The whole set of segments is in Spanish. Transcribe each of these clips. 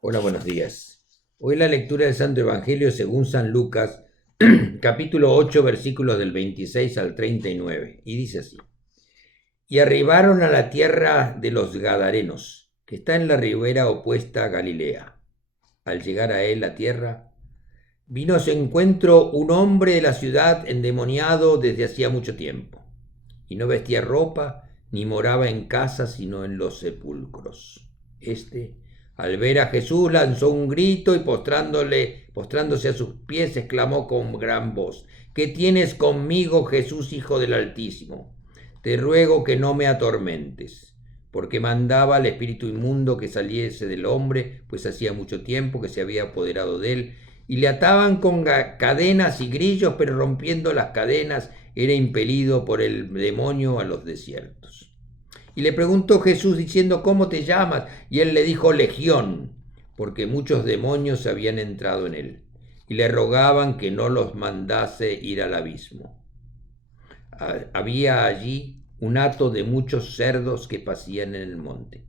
Hola, buenos días. Hoy la lectura del Santo Evangelio según San Lucas, capítulo 8, versículos del 26 al 39, y dice así. Y arribaron a la tierra de los Gadarenos, que está en la ribera opuesta a Galilea. Al llegar a él la tierra, vino a su encuentro un hombre de la ciudad endemoniado desde hacía mucho tiempo, y no vestía ropa, ni moraba en casa, sino en los sepulcros. Este, al ver a Jesús, lanzó un grito y postrándose a sus pies, exclamó con gran voz: ¿Qué tienes conmigo, Jesús, Hijo del Altísimo? Te ruego que no me atormentes. Porque mandaba al espíritu inmundo que saliese del hombre, pues hacía mucho tiempo que se había apoderado de él, y le ataban con cadenas y grillos, pero rompiendo las cadenas era impelido por el demonio a los desiertos. Y le preguntó Jesús diciendo: ¿Cómo te llamas? Y él le dijo: Legión, porque muchos demonios habían entrado en él, y le rogaban que no los mandase ir al abismo. Había allí un hato de muchos cerdos que pasían en el monte,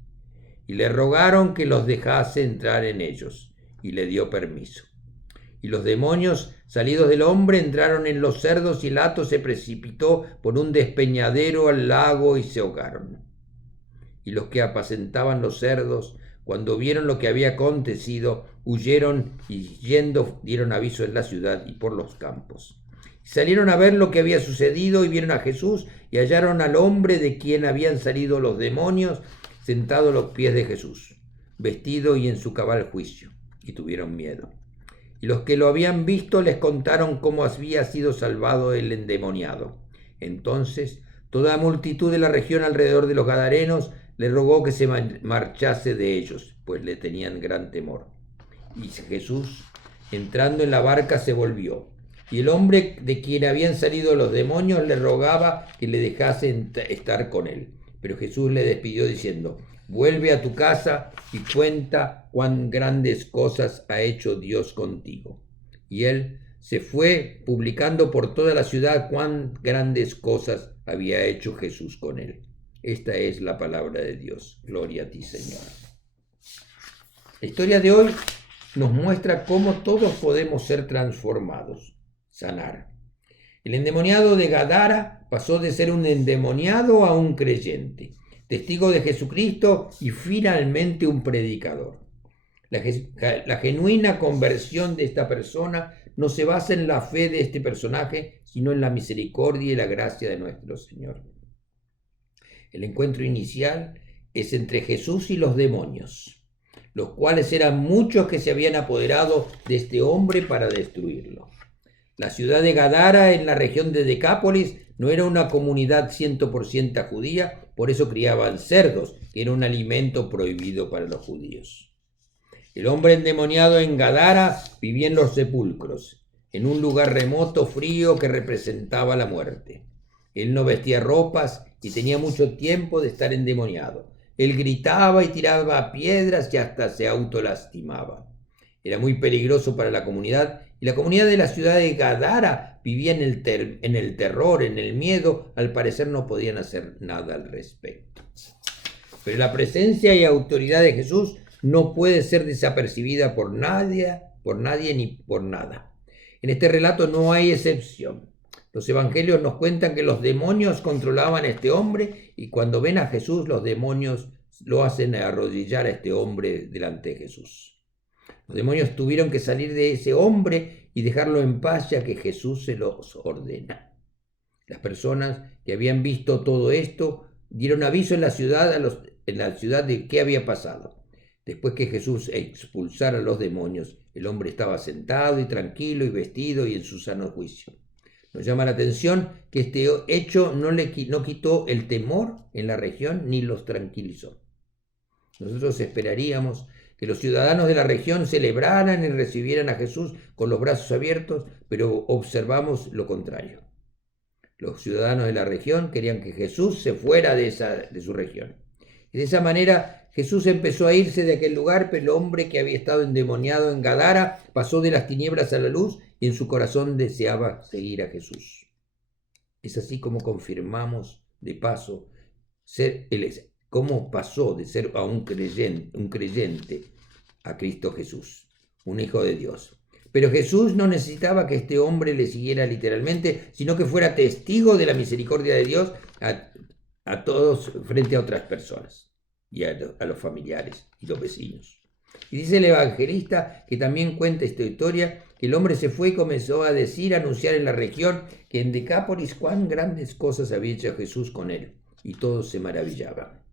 y le rogaron que los dejase entrar en ellos, y le dio permiso. Y los demonios salidos del hombre entraron en los cerdos, y el hato se precipitó por un despeñadero al lago y se ahogaron. Y los que apacentaban los cerdos, cuando vieron lo que había acontecido, huyeron y yendo dieron aviso en la ciudad y por los campos. Y salieron a ver lo que había sucedido y vieron a Jesús y hallaron al hombre de quien habían salido los demonios sentado a los pies de Jesús, vestido y en su cabal juicio, y tuvieron miedo. Y los que lo habían visto les contaron cómo había sido salvado el endemoniado. Entonces toda la multitud de la región alrededor de los Gadarenos le rogó que se marchase de ellos, pues le tenían gran temor. Y Jesús, entrando en la barca, se volvió. Y el hombre de quien habían salido los demonios le rogaba que le dejase estar con él. Pero Jesús le despidió diciendo: Vuelve a tu casa y cuenta cuán grandes cosas ha hecho Dios contigo. Y él se fue publicando por toda la ciudad cuán grandes cosas había hecho Jesús con él. Esta es la palabra de Dios. Gloria a ti, Señor. La historia de hoy nos muestra cómo todos podemos ser transformados, sanar. El endemoniado de Gadara pasó de ser un endemoniado a un creyente, testigo de Jesucristo y finalmente un predicador. La genuina conversión de esta persona no se basa en la fe de este personaje, sino en la misericordia y la gracia de nuestro Señor. El encuentro inicial es entre Jesús y los demonios, los cuales eran muchos que se habían apoderado de este hombre para destruirlo. La ciudad de Gadara, en la región de Decápolis, no era una comunidad 100% judía, por eso criaban cerdos, que era un alimento prohibido para los judíos. El hombre endemoniado en Gadara vivía en los sepulcros, en un lugar remoto, frío, que representaba la muerte. Él no vestía ropas y tenía mucho tiempo de estar endemoniado. Él gritaba y tiraba piedras y hasta se autolastimaba. Era muy peligroso para la comunidad, y la comunidad de la ciudad de Gadara vivía en el terror, en el miedo. Al parecer no podían hacer nada al respecto. Pero la presencia y autoridad de Jesús no puede ser desapercibida por nadie ni por nada. En este relato no hay excepción. Los evangelios nos cuentan que los demonios controlaban a este hombre, y cuando ven a Jesús, los demonios lo hacen arrodillar a este hombre delante de Jesús. Los demonios tuvieron que salir de ese hombre y dejarlo en paz, ya que Jesús se los ordena. Las personas que habían visto todo esto dieron aviso en la ciudad, de qué había pasado. Después que Jesús expulsara a los demonios, el hombre estaba sentado y tranquilo y vestido y en su sano juicio. Nos llama la atención que este hecho no quitó el temor en la región ni los tranquilizó. Nosotros esperaríamos que los ciudadanos de la región celebraran y recibieran a Jesús con los brazos abiertos, pero observamos lo contrario. Los ciudadanos de la región querían que Jesús se fuera de su región. Y de esa manera Jesús empezó a irse de aquel lugar, pero el hombre que había estado endemoniado en Gadara pasó de las tinieblas a la luz y en su corazón deseaba seguir a Jesús. Es así como confirmamos de paso cómo pasó de ser a un creyente a Cristo Jesús, un hijo de Dios. Pero Jesús no necesitaba que este hombre le siguiera literalmente, sino que fuera testigo de la misericordia de Dios a todos frente a otras personas y a los familiares y los vecinos. Y dice el evangelista, que también cuenta esta historia, que el hombre se fue y comenzó a anunciar en la región que en Decápolis cuán grandes cosas había hecho Jesús con él, y todos se maravillaban.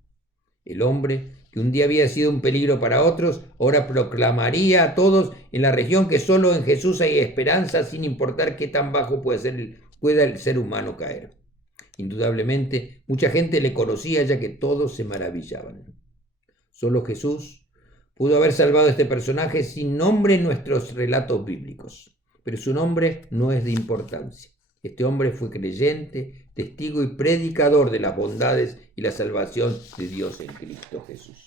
El hombre, que un día había sido un peligro para otros, ahora proclamaría a todos en la región que solo en Jesús hay esperanza, sin importar qué tan bajo pueda el ser humano caer. Indudablemente, mucha gente le conocía, ya que todos se maravillaban. Solo Jesús pudo haber salvado a este personaje sin nombre en nuestros relatos bíblicos, pero su nombre no es de importancia. Este hombre fue creyente, testigo y predicador de las bondades y la salvación de Dios en Cristo Jesús.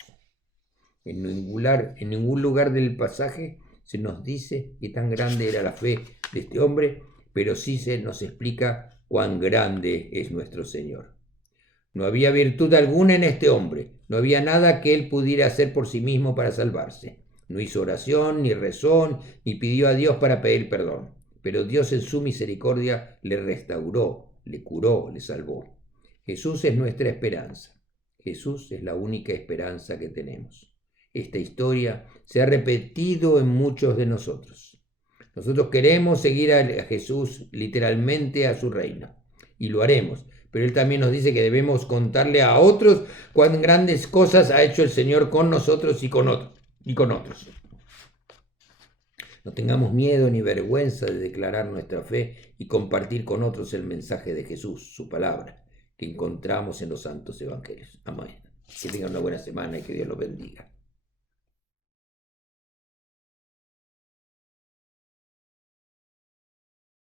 En ningún lugar del pasaje se nos dice qué tan grande era la fe de este hombre, pero sí se nos explica cuán grande es nuestro Señor. No había virtud alguna en este hombre, no había nada que él pudiera hacer por sí mismo para salvarse. No hizo oración, ni rezó, ni pidió a Dios para pedir perdón. Pero Dios en su misericordia le restauró, le curó, le salvó. Jesús es nuestra esperanza. Jesús es la única esperanza que tenemos. Esta historia se ha repetido en muchos de nosotros. Nosotros queremos seguir a Jesús literalmente a su reino, y lo haremos. Pero Él también nos dice que debemos contarle a otros cuán grandes cosas ha hecho el Señor con nosotros y con otros. No tengamos miedo ni vergüenza de declarar nuestra fe y compartir con otros el mensaje de Jesús, su palabra, que encontramos en los santos evangelios. Amén. Que tengan una buena semana y que Dios los bendiga.